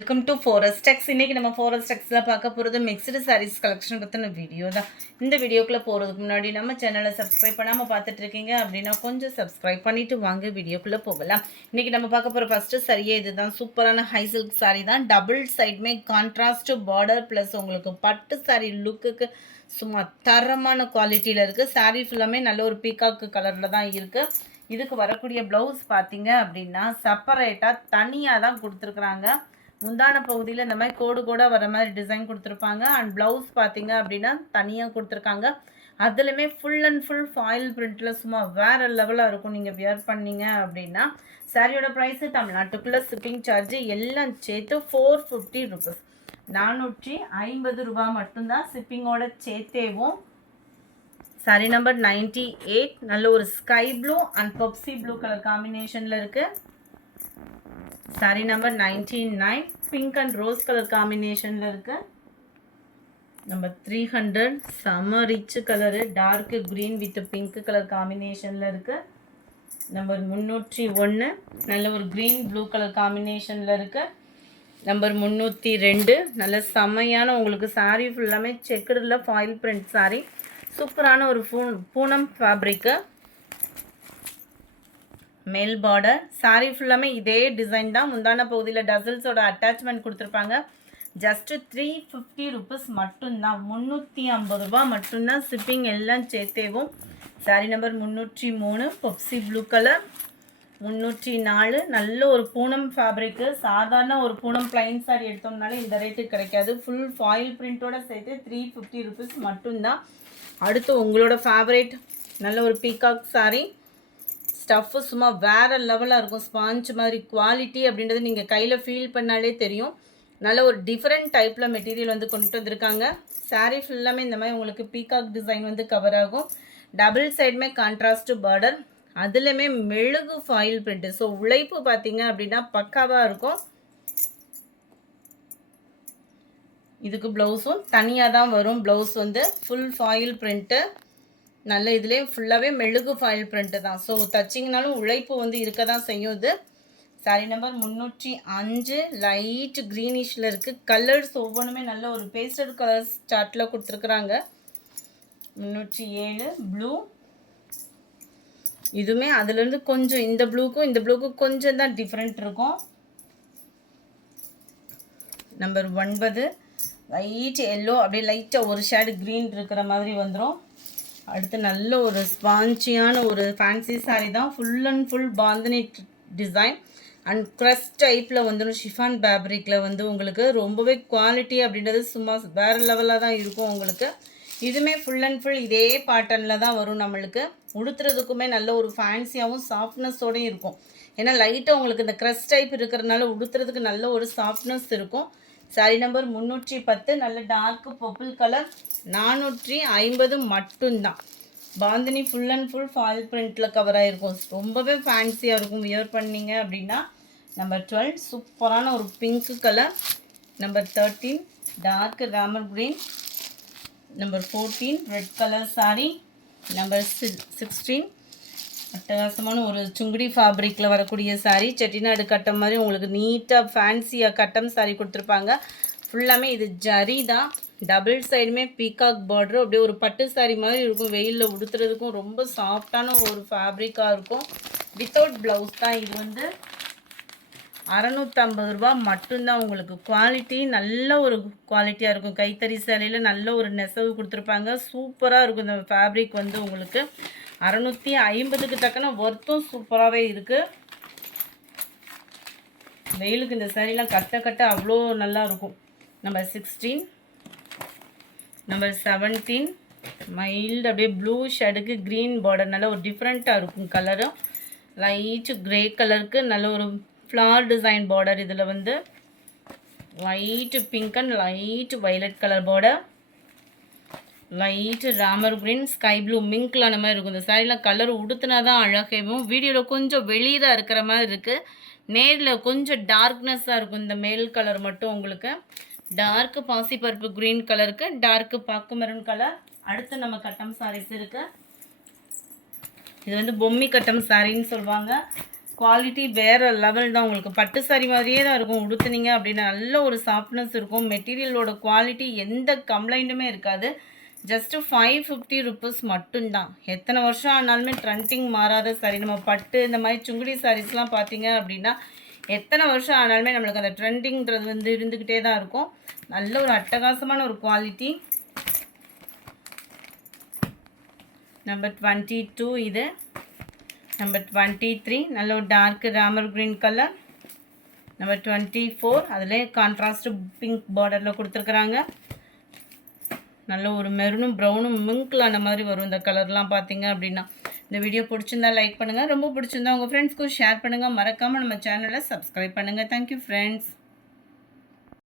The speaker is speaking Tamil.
வெல்கம் டு ஃபாரஸ்ட் டெக்ஸ். இன்றைக்கி நம்ம ஃபாரஸ்ட் டெக்ஸில் பார்க்க போகிறது மிக்சடு சாரீஸ் கலெக்ஷன் பற்றின வீடியோ தான். இந்த வீடியோக்குள்ளே போகிறதுக்கு முன்னாடி நம்ம சேனலை சப்ஸ்கிரைப் பண்ணாமல் பார்த்துட்ருக்கீங்க அப்படின்னா கொஞ்சம் சப்ஸ்கிரைப் பண்ணிவிட்டு வாங்க வீடியோக்குள்ளே போகலாம். இன்றைக்கி நம்ம பார்க்க போகிற ஃபஸ்ட்டு சரியே இது தான். சூப்பரான ஹை சில்க் சாரீ தான். டபுள் சைடுமே கான்ட்ராஸ்ட் பார்டர் ப்ளஸ் உங்களுக்கு பட்டு சாரீ லுக்குக்கு சும்மா தரமான குவாலிட்டியில் இருக்குது. சாரீ ஃபுல்லாமே நல்ல ஒரு பீகாக்கு கலரில் தான் இருக்குது. இதுக்கு வரக்கூடிய ப்ளவுஸ் பார்த்தீங்க அப்படின்னா செப்பரேட்டாக தனியாக தான் கொடுத்துருக்குறாங்க. முந்தான பகுதியில் இந்த மாதிரி கோடு கூட வர மாதிரி டிசைன் கொடுத்துருப்பாங்க. அண்ட் ப்ளவுஸ் பார்த்தீங்க அப்படின்னா தனியாக கொடுத்துருக்காங்க. அதுலேயுமே ஃபுல் அண்ட் ஃபுல் ஃபாயில் பிரிண்டில் சும்மா வேறு லெவலாக இருக்கும். நீங்கள் வியர் பண்ணீங்க அப்படின்னா சாரியோட ப்ரைஸு தமிழ்நாட்டுக்குள்ளே ஷிப்பிங் சார்ஜு எல்லாம் சேர்த்து 450 ருபீஸ், 450 ரூபா மட்டும்தான் ஷிப்பிங்கோட சேர்த்தேவும். சாரி நம்பர் 98 நல்ல ஒரு sky blue and Pepsi blue colour காம்பினேஷனில் இருக்குது. Sari number 99 pink and rose colour காம்பினேஷனில் இருக்குது. நம்பர் 300 செம rich colour dark green with pink colour காம்பினேஷனில் இருக்குது. நம்பர் 301 நல்ல ஒரு க்ரீன் ப்ளூ கலர் காம்பினேஷனில் இருக்குது. நம்பர் 302 நல்ல செம்மையான உங்களுக்கு சாரீ ஃபுல்லாமே செக்குடில் ஃபாயில் பிரிண்ட் சாரீ. சூப்பரான ஒரு பூனம் ஃபேப்ரிக்கு, மேல் பார்டர். சாரீ ஃபுல்லாமே இதே டிசைன் தான். முந்தான பகுதியில் டசல்ஸோட அட்டாச்மெண்ட் கொடுத்துருப்பாங்க. ஜஸ்ட்டு 350 ருபீஸ் மட்டும்தான், 350 ரூபா மட்டும்தான் ஷிப்பிங் எல்லாம் சேர்த்தேவும். Saree number 303 Pepsi blue colour. 304 நல்ல ஒரு பூனம் ஃபேப்ரிக்கு. சாதாரண ஒரு பூனம் பிளைன் சாரீ எடுத்தோம்னாலே இந்த ரேட்டுக்கு கிடைக்காது. ஃபுல் ஃபாயில் பிரிண்ட்டோட சேர்த்து 350 ருபீஸ் மட்டும்தான். அடுத்து உங்களோட ஃபேவரேட் நல்ல ஒரு பீகாக் சாரீ. ஸ்டஃப்பு சும்மா வேறு லெவலாக இருக்கும். ஸ்பாஞ்ச் மாதிரி குவாலிட்டி அப்படின்றது நீங்கள் கையில் ஃபீல் பண்ணாலே தெரியும். நல்ல ஒரு டிஃப்ரெண்ட் டைப்பில் மெட்டீரியல் வந்து கொண்டு வந்திருக்காங்க. சாரீ ஃபுல்லாமே இந்த மாதிரி உங்களுக்கு பீகாக் டிசைன் வந்து கவர் ஆகும். டபுள் சைடுமே கான்ட்ராஸ்ட் பார்டர், அதுலேயுமே மெழுகு ஃபாயில் பிரிண்ட்டு. ஸோ உழைப்பு பார்த்தீங்க அப்படின்னா பக்காவாக இருக்கும். இதுக்கு ப்ளவுஸும் தனியாக தான் வரும். ப்ளவுஸ் வந்து ஃபுல் ஃபாயில் பிரிண்ட்டு. நல்ல இதுலேயே ஃபுல்லாகவே மெழுகு ஃபாயில் பிரிண்ட்டு தான். ஸோ தச்சிங்கனாலும் உழைப்பு வந்து இருக்க தான் செய்யும். இது சாரி நம்பர் 305 லைட் க்ரீனிஷில் இருக்குது. கலர்ஸ் ஒவ்வொன்றுமே நல்ல ஒரு பேஸ்டல் கலர்ஸ் சார்ட்டில் கொடுத்துருக்குறாங்க. 307 ப்ளூ. இதுவுமே அதுலேருந்து கொஞ்சம் இந்த ப்ளூக்கும் கொஞ்சம் தான் டிஃப்ரெண்ட் இருக்கும். நம்பர் 9 லைட் எல்லோ, அப்படியே லைட்டாக ஒரு ஷேடு க்ரீன் இருக்கிற மாதிரி வந்துடும். அடுத்து நல்ல ஒரு ஸ்பான்ச்சியான ஒரு ஃபேன்சி சாரீ தான். Full and full bandhani design and crust டைப்பில் வந்துடும். ஷிஃபான் ஃபேப்ரிக்கில் வந்து உங்களுக்கு ரொம்பவே குவாலிட்டி அப்படின்றது சும்மா வேறு லெவலாக தான் இருக்கும் உங்களுக்கு. இதுவுமே ஃபுல் அண்ட் ஃபுல் இதே பேட்டர்னில் தான் வரும். நம்மளுக்கு உடுத்துறதுக்குமே நல்ல ஒரு ஃபேன்சியாகவும் சாஃப்ட்னஸோடையும் இருக்கும். ஏன்னா லைட்டாக உங்களுக்கு இந்த க்ரஸ்ட் டைப் இருக்கிறதுனால உடுத்துறதுக்கு நல்ல ஒரு சாஃப்ட்னஸ் இருக்கும். சாரி நம்பர் 310 நல்ல டார்க் பர்பிள் கலர். 450 மட்டும்தான். Bandhani full and full foil பிரிண்டில் கவர் ஆகிருக்கும். ரொம்பவே ஃபேன்சியாக இருக்கும் வியர் பண்ணிங்க அப்படின்னா. நம்பர் 12 சூப்பரான ஒரு pink colour. Number 13 dark Ramar green. Number 14 red colour sari. Number 16 அட்டகாசமான ஒரு சுங்குடி ஃபேப்ரிக்கில் வரக்கூடிய சாரீ. செட்டிநாடு கட்டம் மாதிரி உங்களுக்கு நீட்டாக ஃபேன்சியாக கட்டம் சாரீ கொடுத்துருப்பாங்க. ஃபுல்லாமே இது ஜரி தான். டபுள் சைடுமே பீகாக் பார்டர், அப்படியே ஒரு பட்டு சாரீ மாதிரி இருக்கும். வெயிலில் உடுத்துறதுக்கும் ரொம்ப சாஃப்டான ஒரு ஃபேப்ரிக்காக இருக்கும். வித்தவுட் ப்ளவுஸ் தான். இது வந்து 650 ரூபா மட்டும்தான். உங்களுக்கு குவாலிட்டி நல்ல ஒரு குவாலிட்டியாக இருக்கும். கைத்தறி சேலையில் நல்ல ஒரு நெசவு கொடுத்துருப்பாங்க. சூப்பராக இருக்கும் இந்த ஃபேப்ரிக் வந்து உங்களுக்கு. 650க்கு தக்கன ஒர்த்தும் சூப்பராகவே இருக்குது. வெயிலுக்கு இந்த சாரீலாம் கட்ட அவ்வளோ நல்லா இருக்கும். நம்பர் 16 நம்பர் 17 மைல்டு அப்படியே ப்ளூ ஷேடுக்கு க்ரீன் பார்டர். நல்ல ஒரு டிஃப்ரெண்ட்டாக இருக்கும் கலரும். லைட்டு க்ரே கலருக்கு நல்ல ஒரு ஃப்ளார் டிசைன் பார்டர். இதில் வந்து light pink and light violet colour border. Light ராமர் க்ரீன் ஸ்கை ப்ளூ மிங்க்லான மாதிரி இருக்கும். இந்த சாரீலாம் கலர் உடுத்தினா தான் அழகாகவும். வீடியோவில் கொஞ்சம் வெளியில் இருக்கிற மாதிரி இருக்குது. நேரில் கொஞ்சம் டார்க்னஸ்ஸாக இருக்கும். இந்த மேல் கலர் மட்டும் உங்களுக்கு டார்க் பாசிப்பருப்பு க்ரீன் கலருக்கு டார்க்கு பாக்கு மெரூன் கலர். அடுத்து நம்ம கட்டம் சாரீஸ் இருக்குது. இது வந்து பொம்மி கட்டம் சாரின்னு சொல்லுவாங்க. குவாலிட்டி வேறு லெவல் தான். உங்களுக்கு பட்டு சாரி மாதிரியே தான் இருக்கும். உடுத்துனீங்க அப்படின்னா நல்ல ஒரு சாஃப்ட்னஸ் இருக்கும். மெட்டீரியலோட குவாலிட்டி எந்த கம்ப்ளைண்ட்டுமே இருக்காது. ஜஸ்ட்டு 550 ருப்பீஸ் மட்டும்தான். எத்தனை வருஷம் ஆனாலுமே ட்ரெண்டிங் மாறாத சாரி. நம்ம பட்டு இந்த மாதிரி சுங்குடி சாரீஸ்லாம் பார்த்தீங்க அப்படின்னா எத்தனை வருஷம் ஆனாலுமே நம்மளுக்கு அந்த ட்ரெண்டிங்கிறது வந்து இருந்துக்கிட்டே தான் இருக்கும். நல்ல ஒரு அட்டகாசமான ஒரு குவாலிட்டி. நம்பர் 22 இது. நம்பர் 23 நல்ல ஒரு dark Ramar green colour. Number 24 அதிலே கான்ட்ராஸ்ட் பிங்க் பார்டரில் கொடுத்துருக்குறாங்க. நல்ல ஒரு மெரூனும் ப்ரௌனும் மிங்கில் ஆன மாதிரி வரும் இந்த கலர்லாம் பார்த்தீங்க அப்படின்னா. இந்த வீடியோ பிடிச்சிருந்தா லைக் பண்ணுங்கள். ரொம்ப பிடிச்சிருந்தா உங்கள் ஃப்ரெண்ட்ஸ்க்கும் ஷேர் பண்ணுங்கள். மறக்காமல் நம்ம சேனலை சப்ஸ்கிரைப் பண்ணுங்கள். Thank you friends.